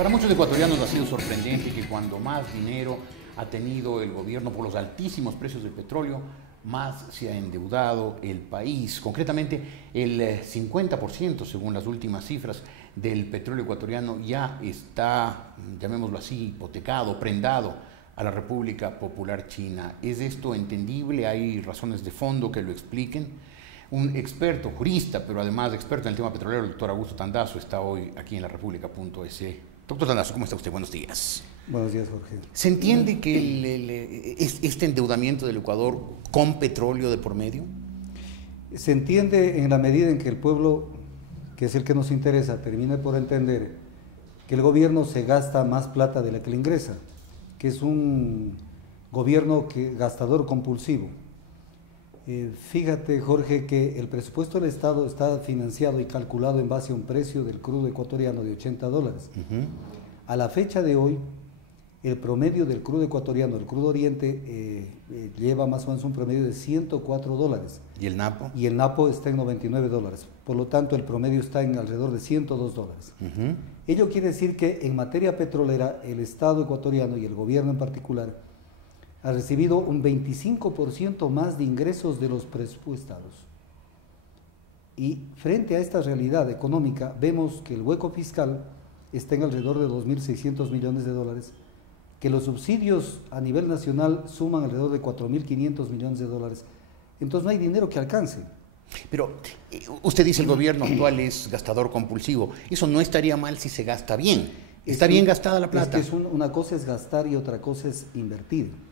Para muchos ecuatorianos ha sido sorprendente que cuando más dinero ha tenido el gobierno por los altísimos precios del petróleo, más se ha endeudado el país. Concretamente, el 50%, según las últimas cifras, del petróleo ecuatoriano ya está, llamémoslo así, hipotecado, prendado a la República Popular China. ¿Es esto entendible? ¿Hay razones de fondo que lo expliquen? Un experto, jurista, pero además experto en el tema petrolero, el doctor Augusto Tandazo, está hoy aquí en la República.es. Doctor Tandazo, ¿cómo está usted? Buenos días. Buenos días, Jorge. ¿Se entiende que este endeudamiento del Ecuador con petróleo de por medio? Se entiende en la medida en que el pueblo, que es el que nos interesa, termine por entender que el gobierno se gasta más plata de la que le ingresa, que es un gobierno gastador compulsivo. Fíjate, Jorge, que el presupuesto del Estado está financiado y calculado en base a un precio del crudo ecuatoriano de $80. A la fecha de hoy, el promedio del crudo ecuatoriano, el crudo oriente, lleva más o menos un promedio de $104. ¿Y el Napo? Y el Napo está en $99. Por lo tanto, el promedio está en alrededor de $102. Ello quiere decir que en materia petrolera, el Estado ecuatoriano y el gobierno en particular ha recibido un 25% más de ingresos de los presupuestados. Y frente a esta realidad económica, vemos que el hueco fiscal está en alrededor de $2.600 millones, que los subsidios a nivel nacional suman alrededor de $4.500 millones. Entonces no hay dinero que alcance. Pero usted dice el gobierno actual es gastador compulsivo. Eso no estaría mal si se gasta bien. ¿Está bien gastada la plata? Es que una cosa es gastar y otra cosa es invertir.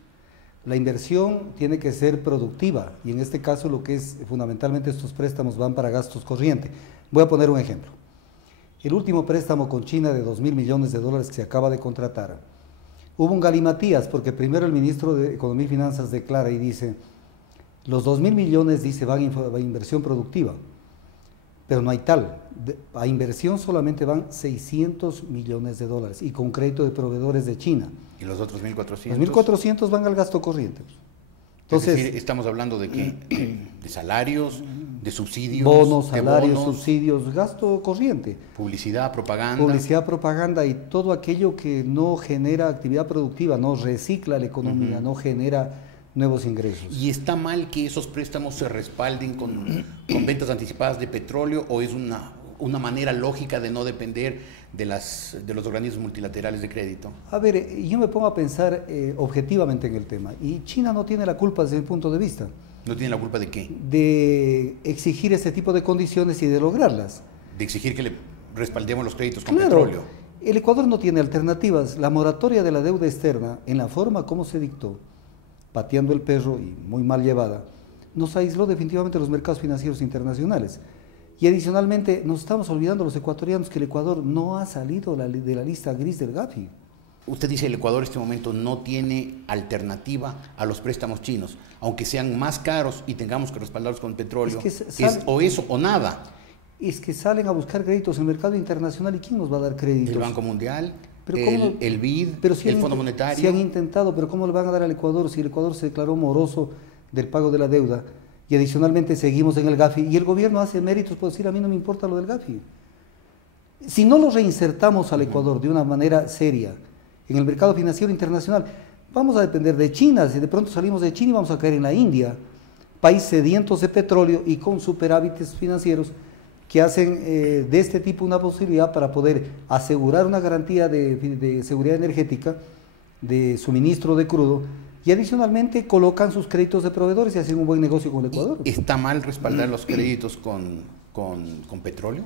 La inversión tiene que ser productiva y en este caso lo que es fundamentalmente estos préstamos van para gastos corrientes. Voy a poner un ejemplo. El último préstamo con China de $2.000 millones que se acaba de contratar, hubo un galimatías porque primero el ministro de Economía y Finanzas declara y dice, los $2.000 millones dice van a inversión productiva, pero no hay tal. A inversión solamente van $600 millones y con crédito de proveedores de China. ¿Y los otros 1.400? Los 1.400 van al gasto corriente. Entonces, es decir, estamos hablando de qué? De salarios, de subsidios, bonos, de salarios, bonos, subsidios, gasto corriente. Publicidad, propaganda. Publicidad, propaganda y todo aquello que no genera actividad productiva, no recicla la economía, no genera nuevos ingresos. ¿Y está mal que esos préstamos se respalden con ventas anticipadas de petróleo o es una manera lógica de no depender de los organismos multilaterales de crédito? A ver, yo me pongo a pensar objetivamente en el tema y China no tiene la culpa desde mi punto de vista. ¿No tiene la culpa de qué? De exigir ese tipo de condiciones y de lograrlas. De exigir que le respaldemos los créditos con Claro, petróleo. El Ecuador no tiene alternativas. La moratoria de la deuda externa, en la forma como se dictó, pateando el perro y muy mal llevada, nos aisló definitivamente de los mercados financieros internacionales. Y adicionalmente nos estamos olvidando los ecuatorianos que el Ecuador no ha salido de la lista gris del Gafi. Usted dice que el Ecuador en este momento no tiene alternativa a los préstamos chinos, aunque sean más caros y tengamos que respaldarlos con petróleo. Es o eso o nada. Es que salen a buscar créditos en el mercado internacional y ¿quién nos va a dar créditos? El Banco Mundial, pero el BID, si el Fondo Monetario. Si han intentado, pero ¿cómo le van a dar al Ecuador si el Ecuador se declaró moroso del pago de la deuda? Y adicionalmente seguimos en el Gafi y el gobierno hace méritos por decir a mí no me importa lo del Gafi. Si no lo reinsertamos al Ecuador de una manera seria en el mercado financiero internacional, vamos a depender de China. Si de pronto salimos de China y vamos a caer en la India, país sedientos de petróleo y con superávites financieros que hacen de este tipo una posibilidad para poder asegurar una garantía de seguridad energética, de suministro de crudo, y adicionalmente colocan sus créditos de proveedores y hacen un buen negocio con el Ecuador. ¿Está mal respaldar los créditos con petróleo?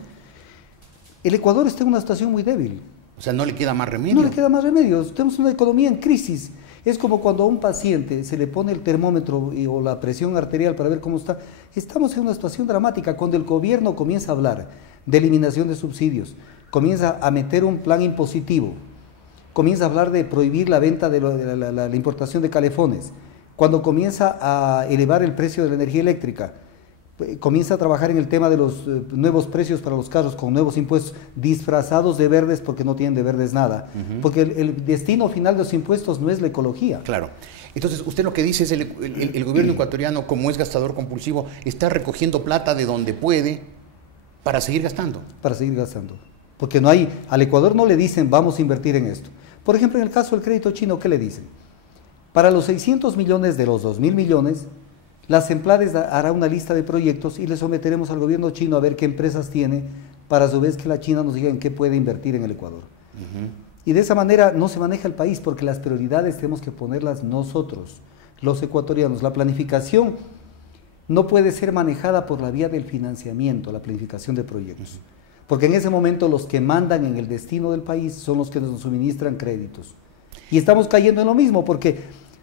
El Ecuador está en una situación muy débil. O sea, ¿no le queda más remedio? No le queda más remedio. Tenemos una economía en crisis. Es como cuando a un paciente se le pone el termómetro o la presión arterial para ver cómo está. Estamos en una situación dramática. Cuando el gobierno comienza a hablar de eliminación de subsidios, comienza a meter un plan impositivo, comienza a hablar de prohibir la venta de la importación de calefones, cuando comienza a elevar el precio de la energía eléctrica, comienza a trabajar en el tema de los nuevos precios para los carros con nuevos impuestos disfrazados de verdes porque no tienen de verdes nada, porque el destino final de los impuestos no es la ecología. Claro. Entonces, usted lo que dice es el gobierno ecuatoriano, como es gastador compulsivo, está recogiendo plata de donde puede para seguir gastando. Para seguir gastando. porque no hay, al Ecuador no le dicen vamos a invertir en esto. Por ejemplo, en el caso del crédito chino, ¿qué le dicen? Para los 600 millones de los 2.000 millones, la CEMPLADES hará una lista de proyectos y le someteremos al gobierno chino a ver qué empresas tiene, para a su vez que la China nos diga en qué puede invertir en el Ecuador. Y de esa manera no se maneja el país, porque las prioridades tenemos que ponerlas nosotros, los ecuatorianos. La planificación no puede ser manejada por la vía del financiamiento, la planificación de proyectos. Porque en ese momento los que mandan en el destino del país son los que nos suministran créditos. Y estamos cayendo en lo mismo, porque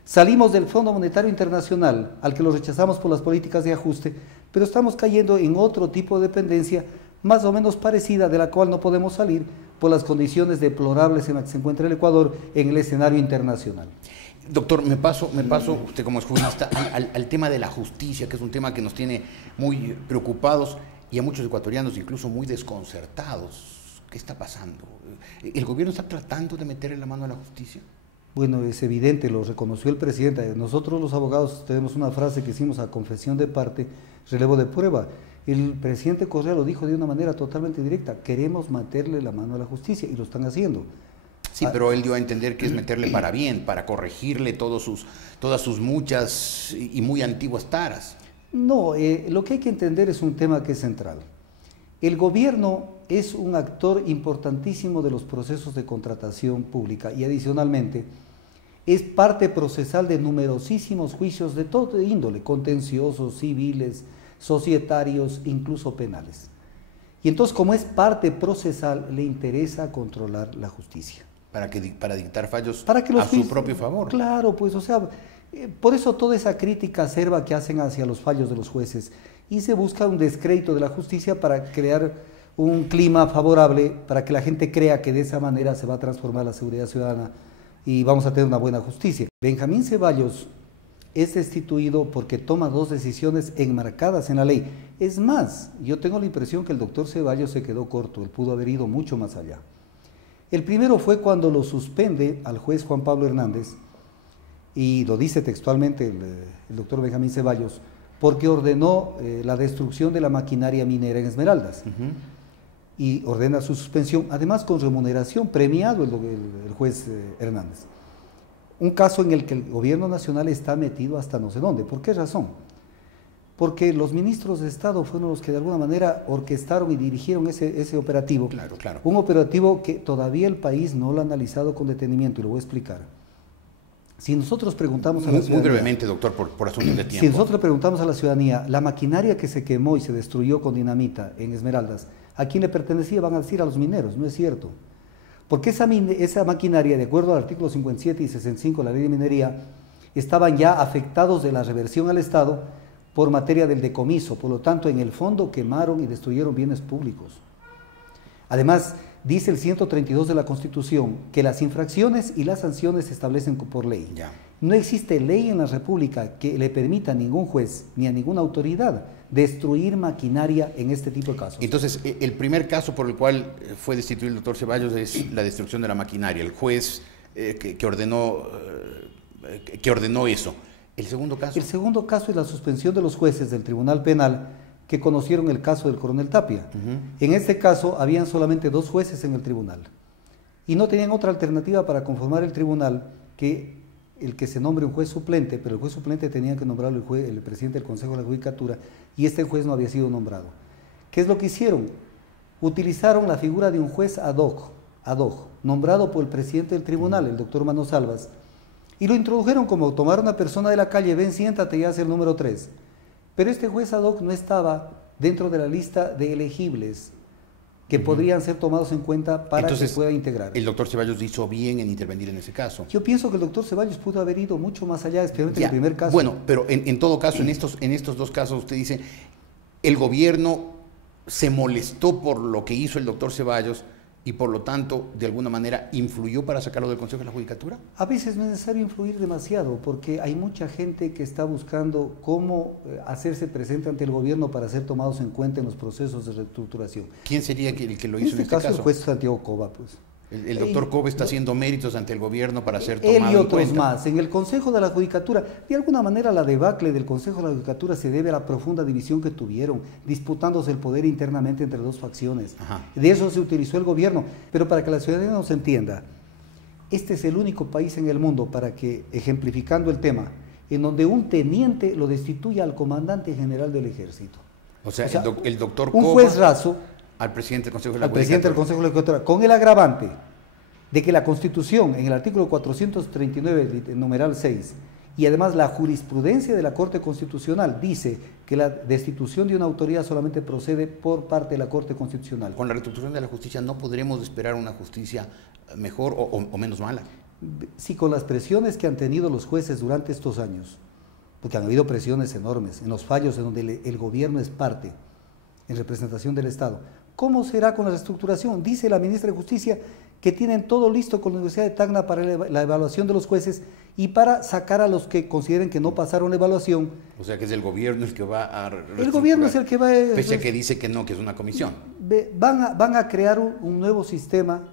salimos del Fondo Monetario Internacional, al que lo rechazamos por las políticas de ajuste, pero estamos cayendo en otro tipo de dependencia más o menos parecida, de la cual no podemos salir por las condiciones deplorables en las que se encuentra el Ecuador en el escenario internacional. Doctor, me paso, usted como es jurista, al tema de la justicia, que es un tema que nos tiene muy preocupados y a muchos ecuatorianos incluso muy desconcertados. ¿Qué está pasando? ¿El gobierno está tratando de meterle la mano a la justicia? Bueno, es evidente, lo reconoció el presidente. Nosotros los abogados tenemos una frase que hicimos a confesión de parte, relevo de prueba. El presidente Correa lo dijo de una manera totalmente directa: queremos meterle la mano a la justicia, y lo están haciendo. Sí, pero él dio a entender que es meterle para bien, para corregirle todas sus muchas y muy antiguas taras. No, lo que hay que entender es un tema que es central. El gobierno es un actor importantísimo de los procesos de contratación pública y adicionalmente es parte procesal de numerosísimos juicios de todo índole, contenciosos, civiles, societarios, incluso penales. Y entonces, como es parte procesal, le interesa controlar la justicia. Para dictar fallos a su propio favor. Claro, pues, o sea, por eso toda esa crítica acerba que hacen hacia los fallos de los jueces, y se busca un descrédito de la justicia para crear un clima favorable, para que la gente crea que de esa manera se va a transformar la seguridad ciudadana y vamos a tener una buena justicia. Benjamín Ceballos es destituido porque toma dos decisiones enmarcadas en la ley. Es más, yo tengo la impresión que el doctor Ceballos se quedó corto, él pudo haber ido mucho más allá. El primero fue cuando lo suspende al juez Juan Pablo Hernández, y lo dice textualmente el doctor Benjamín Ceballos, porque ordenó la destrucción de la maquinaria minera en Esmeraldas. Y ordena su suspensión, además con remuneración, premiado el juez Hernández. Un caso en el que el gobierno nacional está metido hasta no sé dónde. ¿Por qué razón? Porque los ministros de Estado fueron los que de alguna manera orquestaron y dirigieron ese operativo. Claro, claro. Un operativo que todavía el país no lo ha analizado con detenimiento, y lo voy a explicar. Si nosotros preguntamos a la ciudadanía... Muy brevemente, doctor, por asuntos de tiempo. Si nosotros le preguntamos a la ciudadanía, la maquinaria que se quemó y se destruyó con dinamita en Esmeraldas, ¿a quién le pertenecía? Van a decir a los mineros. No es cierto. Porque esa maquinaria, de acuerdo al artículo 57 y 65 de la ley de minería, estaban ya afectados de la reversión al Estado por materia del decomiso. Por lo tanto, en el fondo quemaron y destruyeron bienes públicos. Además, dice el 132 de la Constitución que las infracciones y las sanciones se establecen por ley. Ya. No existe ley en la República que le permita a ningún juez ni a ninguna autoridad destruir maquinaria en este tipo de casos. Entonces, el primer caso por el cual fue destituido el doctor Ceballos es la destrucción de la maquinaria, el juez que ordenó eso. ¿El segundo caso? El segundo caso es la suspensión de los jueces del Tribunal Penal que conocieron el caso del coronel Tapia. En este caso, habían solamente 2 jueces en el tribunal y no tenían otra alternativa para conformar el tribunal que el que se nombre un juez suplente, pero el juez suplente tenía que nombrarlo el presidente del Consejo de la Judicatura, y este juez no había sido nombrado. ¿Qué es lo que hicieron? Utilizaron la figura de un juez ad hoc, nombrado por el presidente del tribunal, el doctor Mano Salvas, y lo introdujeron como tomar a una persona de la calle: ven, siéntate y haz el número 3. Pero este juez ad hoc no estaba dentro de la lista de elegibles que podrían ser tomados en cuenta para que pueda integrar. ¿El doctor Ceballos hizo bien en intervenir en ese caso? Yo pienso que el doctor Ceballos pudo haber ido mucho más allá, especialmente en el primer caso. Bueno, pero en todo caso, en estos 2 casos, usted dice, el gobierno se molestó por lo que hizo el doctor Ceballos y por lo tanto, de alguna manera, influyó para sacarlo del Consejo de la Judicatura. A veces no es necesario influir demasiado, porque hay mucha gente que está buscando cómo hacerse presente ante el gobierno para ser tomados en cuenta en los procesos de reestructuración. ¿Quién sería el que lo hizo en este caso? El juez Santiago Cova, pues. El doctor Kobe está haciendo méritos ante el gobierno para ser él tomado y en otros cuenta. más. En el Consejo de la Judicatura, de alguna manera la debacle del Consejo de la Judicatura se debe a la profunda división que tuvieron, disputándose el poder internamente entre dos facciones. Ajá. De eso se utilizó el gobierno. Pero para que la ciudadanía nos entienda, este es el único país en el mundo, para que, ejemplificando el tema, en donde un teniente lo destituye al comandante general del ejército. O sea, el doctor un Kobe juez raso al presidente del Consejo de la al presidente del Consejo de la Judicatura, con el agravante de que la Constitución, en el artículo 439, numeral 6, y además la jurisprudencia de la Corte Constitucional dice que la destitución de una autoridad solamente procede por parte de la Corte Constitucional. Con la reestructuración de la justicia, ¿no podremos esperar una justicia mejor o menos mala? Sí, con las presiones que han tenido los jueces durante estos años, porque han habido presiones enormes en los fallos en donde el gobierno es parte, en representación del Estado. ¿Cómo será con la reestructuración? Dice la ministra de Justicia que tienen todo listo con la Universidad de Tacna para la evaluación de los jueces y para sacar a los que consideren que no pasaron la evaluación. O sea que es el gobierno el que va a reestructurar. El gobierno es el que va a... Pese a que dice que no, que es una comisión. Van a crear un nuevo sistema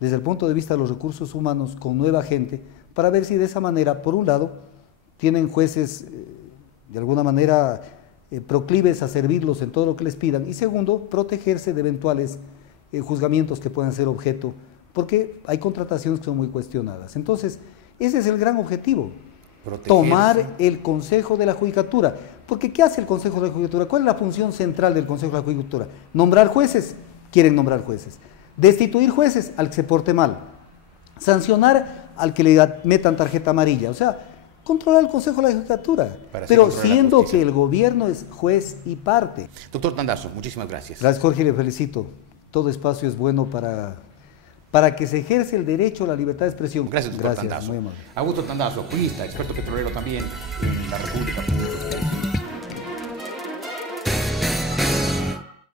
desde el punto de vista de los recursos humanos con nueva gente para ver si de esa manera, por un lado, tienen jueces de alguna manera proclives a servirlos en todo lo que les pidan, y segundo, protegerse de eventuales juzgamientos que puedan ser objeto, porque hay contrataciones que son muy cuestionadas. Entonces, ese es el gran objetivo, tomar el Consejo de la Judicatura. Porque ¿qué hace el Consejo de la Judicatura? ¿Cuál es la función central del Consejo de la Judicatura? Nombrar jueces, quieren nombrar jueces. Destituir jueces al que se porte mal. Sancionar al que le metan tarjeta amarilla. O sea, controlar el Consejo de la Judicatura, pero siendo que el gobierno es juez y parte. Doctor Tandazo, muchísimas gracias. Gracias, Jorge, le felicito. Todo espacio es bueno para que se ejerce el derecho a la libertad de expresión. Gracias, doctor Tandazo. Augusto Tandazo, jurista, experto petrolero también en la República.